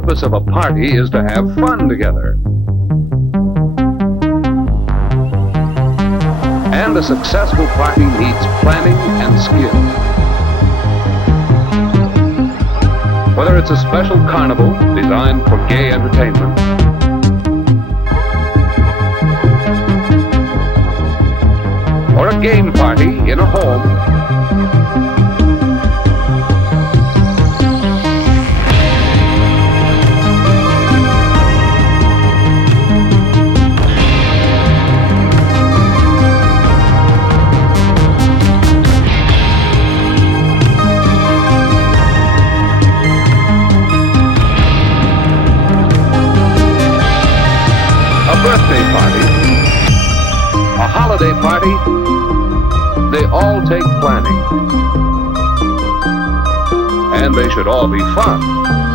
purpose of a party is to have fun together. And a successful party needs planning and skill. Whether it's a special carnival designed for gay entertainment, or a game party in a home, birthday party, a holiday party, they all take planning. And they should all be fun.